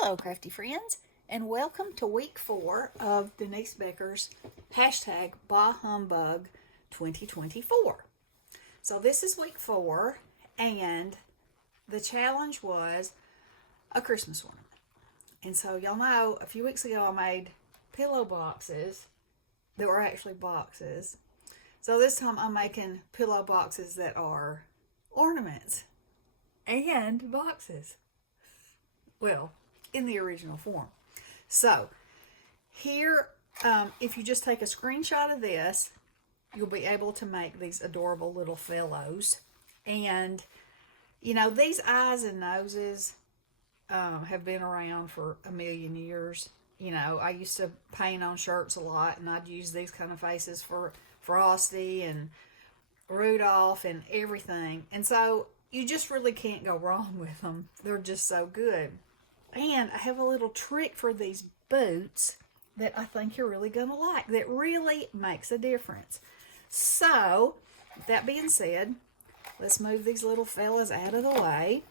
Hello, Crafty Friends, and welcome to week 4 of Denise Becker's hashtag Bah Humbug 2024. So this is week 4, and the challenge was a Christmas ornament. And so y'all know, a few weeks ago I made pillow boxes that were actually boxes. So this time I'm making pillow boxes that are ornaments and boxes. Well, in the original form. So here, if you just take a screenshot of this, you'll be able to make these adorable little fellows. And you know, these eyes and noses have been around for a million years. You know, I used to paint on shirts a lot, and I'd use these kind of faces for Frosty and Rudolph and everything. And so you just really can't go wrong with them. They're just so good. And I have a little trick for these boots that I think you're really going to like, that really makes a difference. So, with that being said, let's move these little fellas out of the way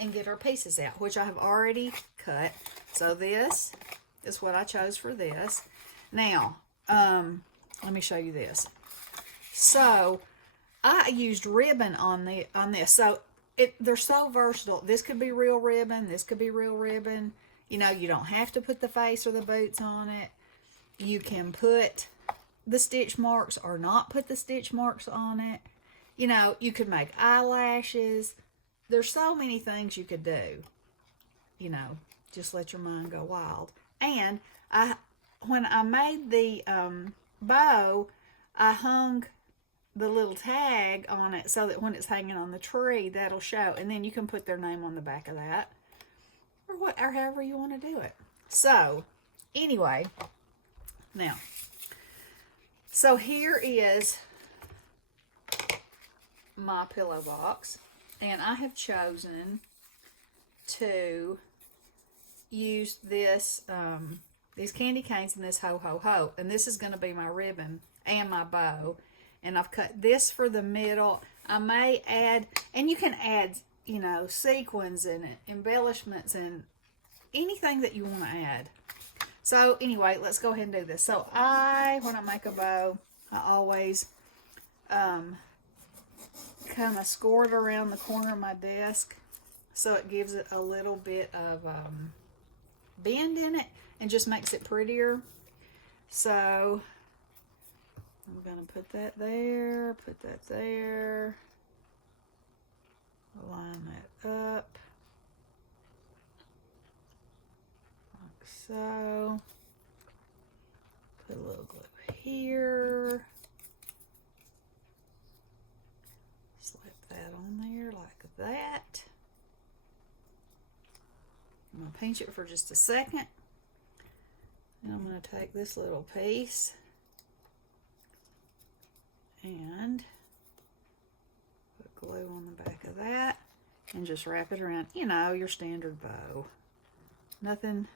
and get our pieces out, which I have already cut. So this is what I chose for this. Now, let me show you this. So, I used ribbon on this. So, they're so versatile. This could be real ribbon. This could be real ribbon. You know, you don't have to put the face or the boots on it. You can put the stitch marks or not put the stitch marks on it. You know, you could make eyelashes. There's so many things you could do. You know, just let your mind go wild. And when I made the bow, I hung the little tag on it so that when it's hanging on the tree, that'll show. And then you can put their name on the back of that, or however you want to do it. So anyway, now, so here is my pillow box, and I have chosen to use this these candy canes and this ho ho ho, and this is going to be my ribbon and my bow. And I've cut this for the middle. I may add, and you can add, you know, sequins and embellishments and anything that you want to add. So anyway, let's go ahead and do this. So when I make a bow, I always kind of score it around the corner of my desk so it gives it a little bit of bend in it and just makes it prettier. So I'm going to put that there, line that up, like so, put a little glue here, slip that on there like that. I'm going to pinch it for just a second, and I'm going to take this little piece and put glue on the back of that and just wrap it around, you know, your standard bow. Nothing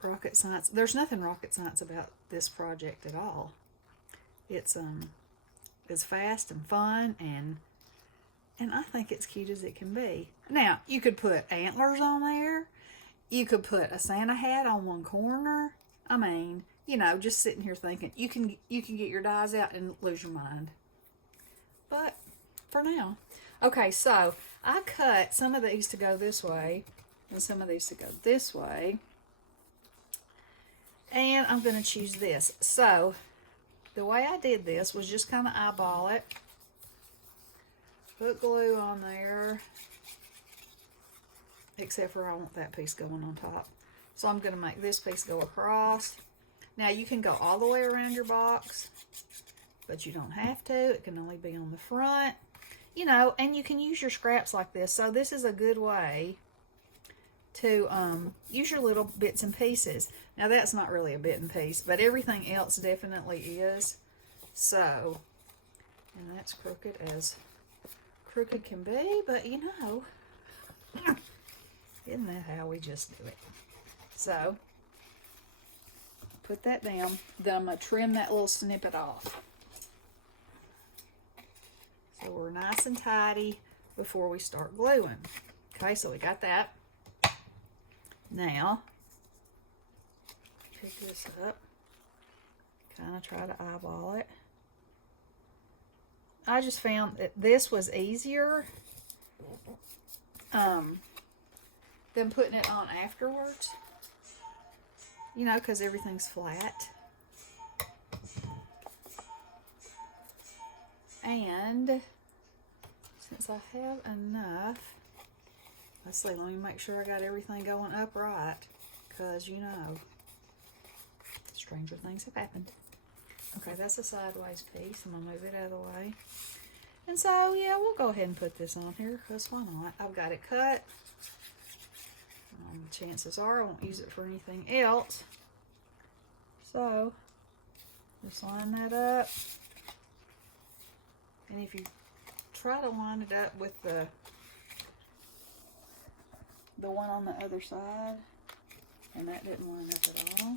rocket science. There's nothing rocket science about this project at all. It's fast and fun, and I think it's cute as it can be. Now, you could put antlers on there. You could put a Santa hat on one corner. I mean, you know, just sitting here thinking, you can get your dies out and lose your mind. But for now, okay, so I cut some of these to go this way and some of these to go this way, and I'm going to choose this. So the way I did this was just kind of eyeball it, put glue on there, except for I want that piece going on top. So I'm going to make this piece go across. Now, you can go all the way around your box, but you don't have to. It can only be on the front. You know, and you can use your scraps like this. So this is a good way to use your little bits and pieces. Now, that's not really a bit and piece, but everything else definitely is. So, and that's crooked as crooked can be, but you know, isn't that how we just do it? So, put that down. Then I'm going to trim that little snippet off. So we're nice and tidy before we start gluing. Okay, so we got that. Now, pick this up, kind of try to eyeball it. I just found that this was easier than putting it on afterwards, you know, because everything's flat. And since I have enough, let's see, let me make sure I got everything going upright, because, you know, stranger things have happened. Okay, that's a sideways piece. I'm going to move it out of the way. And so, yeah, we'll go ahead and put this on here, because why not? I've got it cut. Chances are I won't use it for anything else. So, just line that up. And if you try to line it up with the one on the other side, and that didn't line up at all.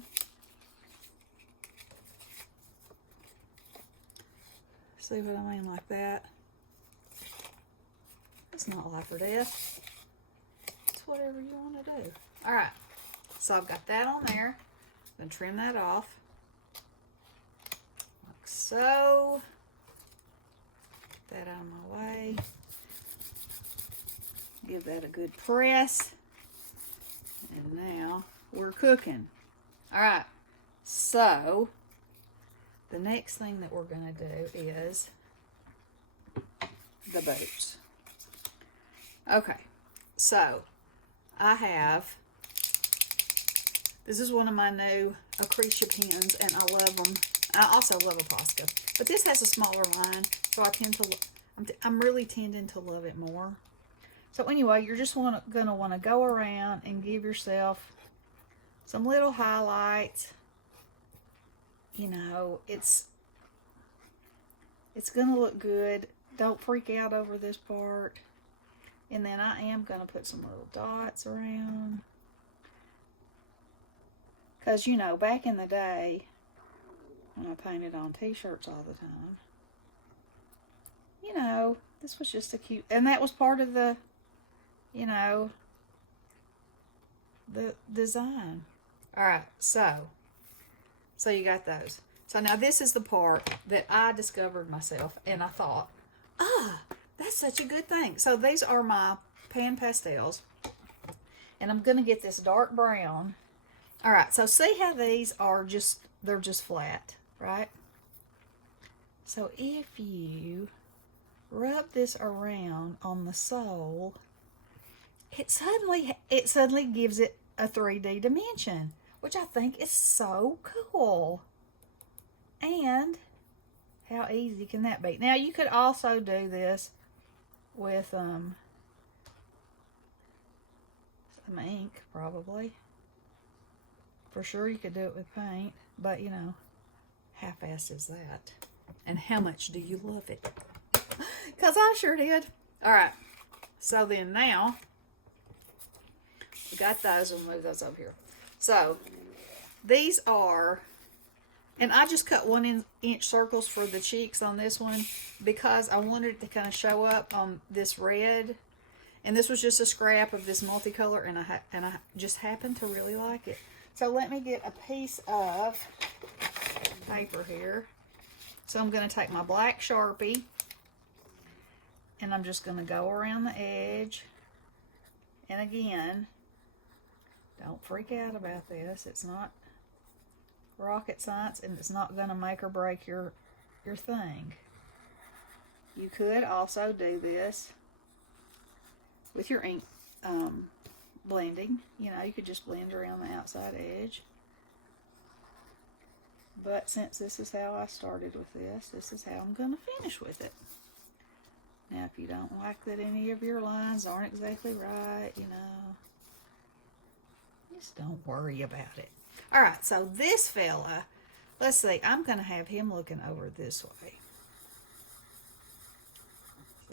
See what I mean, like that? It's not life or death. It's whatever you want to do. Alright, so I've got that on there. I'm going to trim that off. Like so. Get that out of my way. Give that a good press. And now we're cooking. Alright, so the next thing that we're going to do is the boots. Okay, so I have, this is one of my new Acretia pens, and I love them. I also love a Posca, but this has a smaller line, so I tend to, I'm really tending to love it more. So anyway, you're just going to want to go around and give yourself some little highlights. You know, it's going to look good. Don't freak out over this part. And then I am going to put some little dots around. Because, you know, back in the day, when I painted on t-shirts all the time, you know, this was just a cute, and that was part of the, you know, the design. Alright, so you got those. So now this is the part that I discovered myself, and I thought, that's such a good thing. So these are my pan pastels, and I'm going to get this dark brown. Alright, so see how these are just, they're just flat, right? So if you rub this around on the sole, it suddenly gives it a 3D dimension, which I think is so cool. And how easy can that be? Now you could also do this with some ink, probably. For sure you could do it with paint, but you know, how fast is that? And how much do you love it? Because I sure did. Alright, so then now, we got those, we'll move those over here. So, these are, and I just cut 1-inch circles for the cheeks on this one because I wanted it to kind of show up on this red. And this was just a scrap of this multicolor, and I just happened to really like it. So let me get a piece of paper here. So I'm going to take my black Sharpie, and I'm just going to go around the edge. And again, don't freak out about this. It's not rocket science, and it's not going to make or break your thing. You could also do this with your ink blending. You know, you could just blend around the outside edge. But since this is how I started with this is how I'm going to finish with it. Now, if you don't like that any of your lines aren't exactly right, you know, just don't worry about it. Alright, so this fella, let's see, I'm going to have him looking over this way.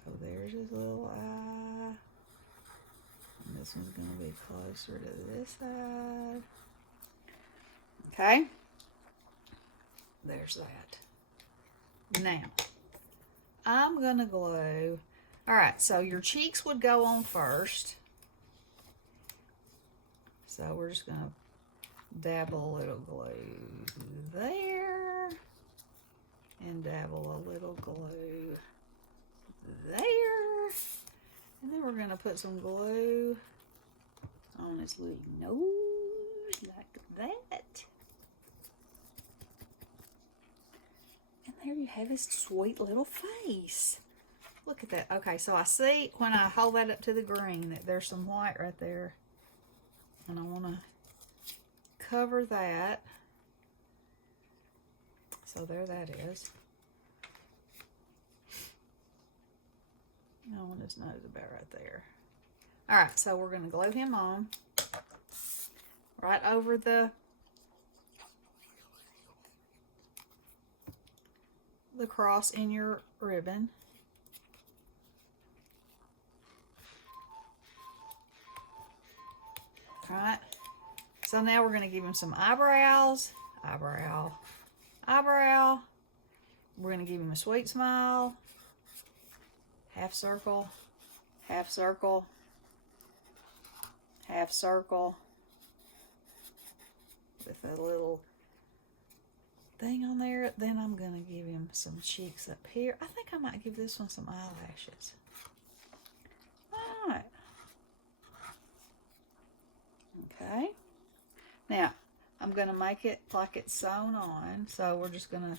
So there's his little eye. And this one's going to be closer to this side. Okay. There's that. Now, I'm going to glue. Alright, so your cheeks would go on first. So we're just going to dabble a little glue there. And dabble a little glue there. And then we're going to put some glue on his little nose like that. And there you have his sweet little face. Look at that. Okay, so I see when I hold that up to the green that there's some white right there. And I want to cover that. So there that is. I want his nose about right there. Alright, so we're going to glue him on right over the cross in your ribbon. Alright, so now we're going to give him some eyebrows. Eyebrow, eyebrow. We're going to give him a sweet smile. Half circle, half circle, half circle. With a little thing on there. Then I'm going to give him some cheeks up here. I think I might give this one some eyelashes. Alright. Okay. Now, I'm going to make it like it's sewn on. So we're just going to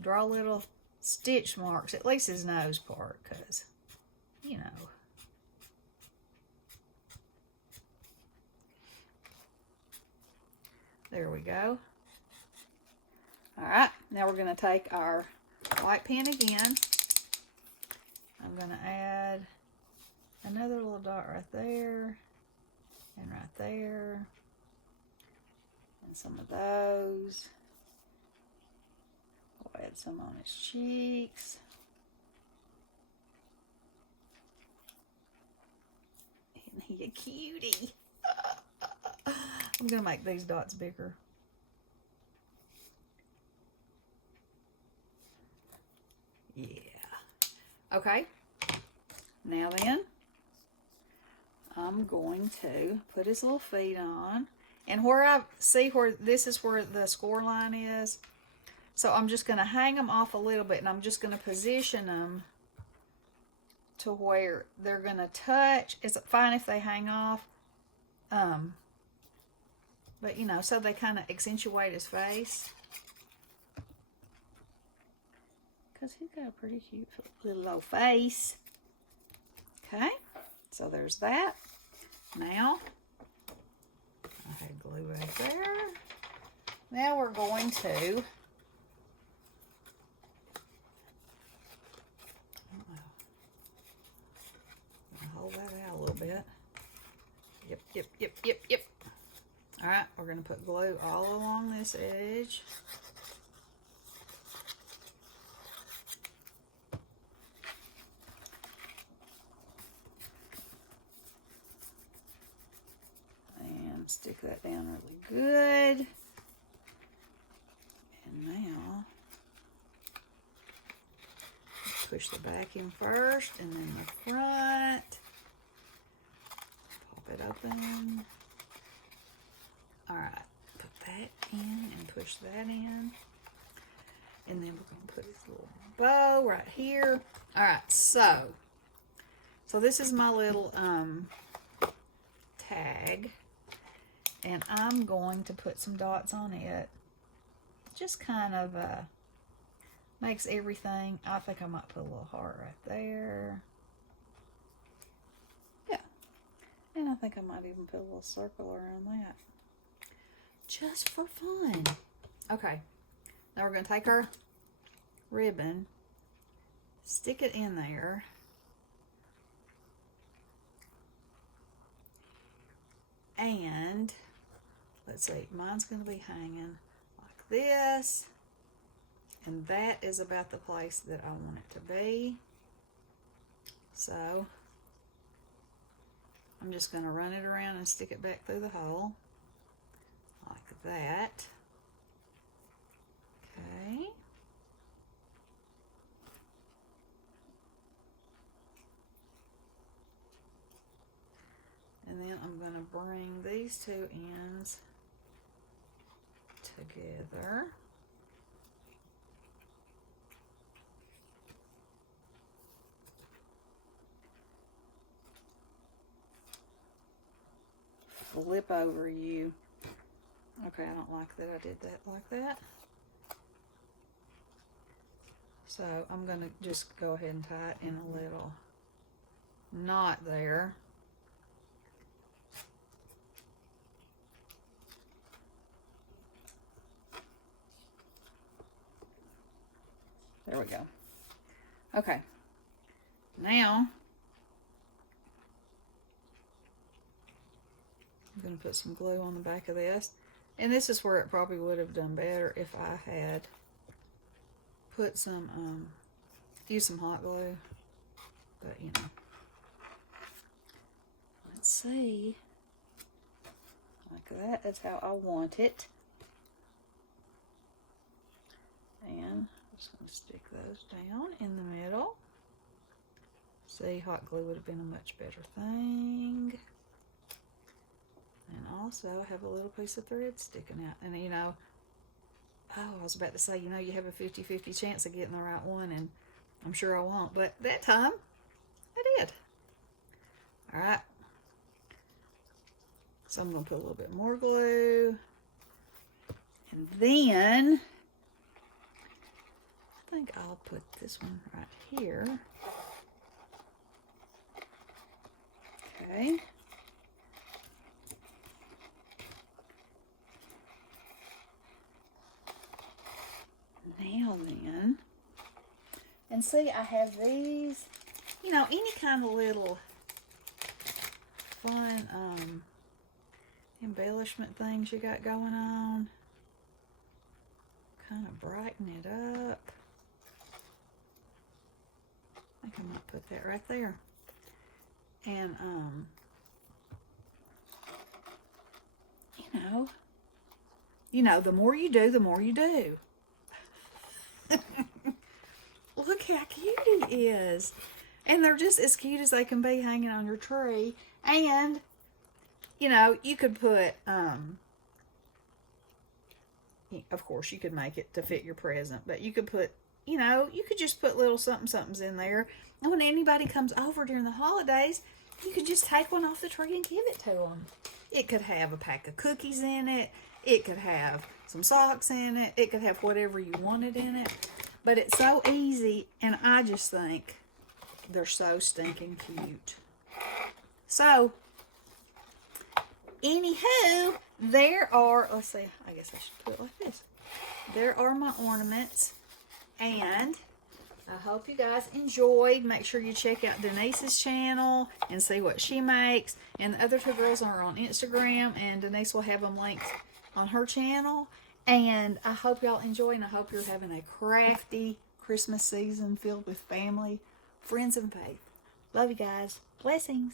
draw little stitch marks, at least his nose part, because, you know. There we go. Alright, now we're going to take our white pen again. I'm going to add another little dot right there, and right there, and some of those. We'll add some on his cheeks. Isn't he a cutie? I'm going to make these dots bigger. Yeah. Okay. Now then, I'm going to put his little feet on. And where I see where this is where the score line is. So I'm just going to hang them off a little bit, and I'm just going to position them to where they're going to touch. It's fine if they hang off. But, you know, so they kind of accentuate his face. Because he's got a pretty cute little old face. Okay, so there's that. Now, I had glue right there. Now we're going to hold that out a little bit. Yep. All right, we're going to put glue all along this edge. And stick that down really good. And now, push the back in first, and then the front. Pop it open. Alright, put that in and push that in. And then we're going to put this little bow right here. Alright, so this is my little tag. And I'm going to put some dots on it. Just kind of makes everything. I think I might put a little heart right there. Yeah. And I think I might even put a little circle around that. Just for fun. Okay. Now we're going to take our ribbon, stick it in there. And let's see, mine's going to be hanging like this. And that is about the place that I want it to be. So I'm just going to run it around and stick it back through the hole. Like that. Okay. And then I'm going to to bring these two ends together. Flip over you. Okay, I don't like that I did that like that. So I'm going to just go ahead and tie it in a little knot there. There we go. Okay. Now, I'm going to put some glue on the back of this. And this is where it probably would have done better if I had put some, used some hot glue. But, you know. Let's see. Like that. That's how I want it. And I'm just going to stick those down in the middle. See, hot glue would have been a much better thing. And also, I have a little piece of thread sticking out. And, you know, oh, I was about to say, you know, you have a 50-50 chance of getting the right one, and I'm sure I won't. But that time, I did. All right. So I'm going to put a little bit more glue. And then, I think I'll put this one right here. Okay. Now then, and see, I have these, you know, any kind of little fun embellishment things you got going on. Kind of brighten it up. I think I might put that right there. And, you know, the more you do, the more you do. Look how cute he is. And they're just as cute as they can be hanging on your tree. And, you know, you could put, of course, you could make it to fit your present. But you could put, you know, you could just put little somethings in there. And when anybody comes over during the holidays, you could just take one off the tree and give it to them. It could have a pack of cookies in it. It could have some socks in it. It could have whatever you wanted in it. But it's so easy, and I just think they're so stinking cute. So, anywho, there are, let's see, I guess I should put it like this. There are my ornaments, and I hope you guys enjoyed. Make sure you check out Denise's channel and see what she makes. And the other two girls are on Instagram, and Denise will have them linked on her channel. And I hope y'all enjoy, and I hope you're having a crafty Christmas season filled with family, friends, and faith. Love you guys. Blessings.